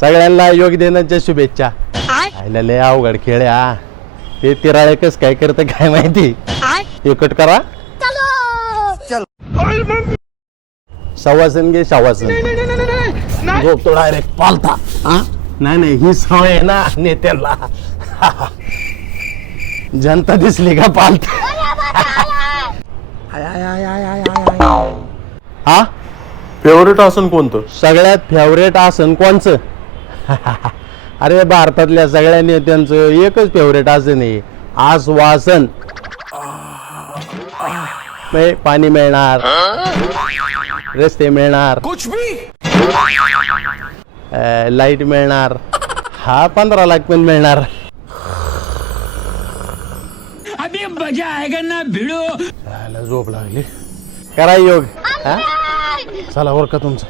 सगळ्यांना योग देण्याच्या शुभेच्छा. आयला लय अवघड खेळ आहे हा. ते तिराळे कस काय करत काय माहिती. एकट करा सवासन घे सवासन झोपतो डायरेक्ट पालता. नाही ही सवय आहे ना नेत्याला. जनता दिसली का पालता. हा फेवरेट आसन कोणतं? सगळ्यात फेवरेट आसन कोणचं? अरे भारतातल्या सगळ्या नेत्यांचं एकच फेवरेट आसन आहे आश्वासन. पाणी मिळणार, रस्ते मिळणार, लाईट मिळणार, हा 15 लाख पण मिळणार. अभी मजा आएगा ना भिड़ो. झोप लागली. करा योग. चला वर का तुमचं.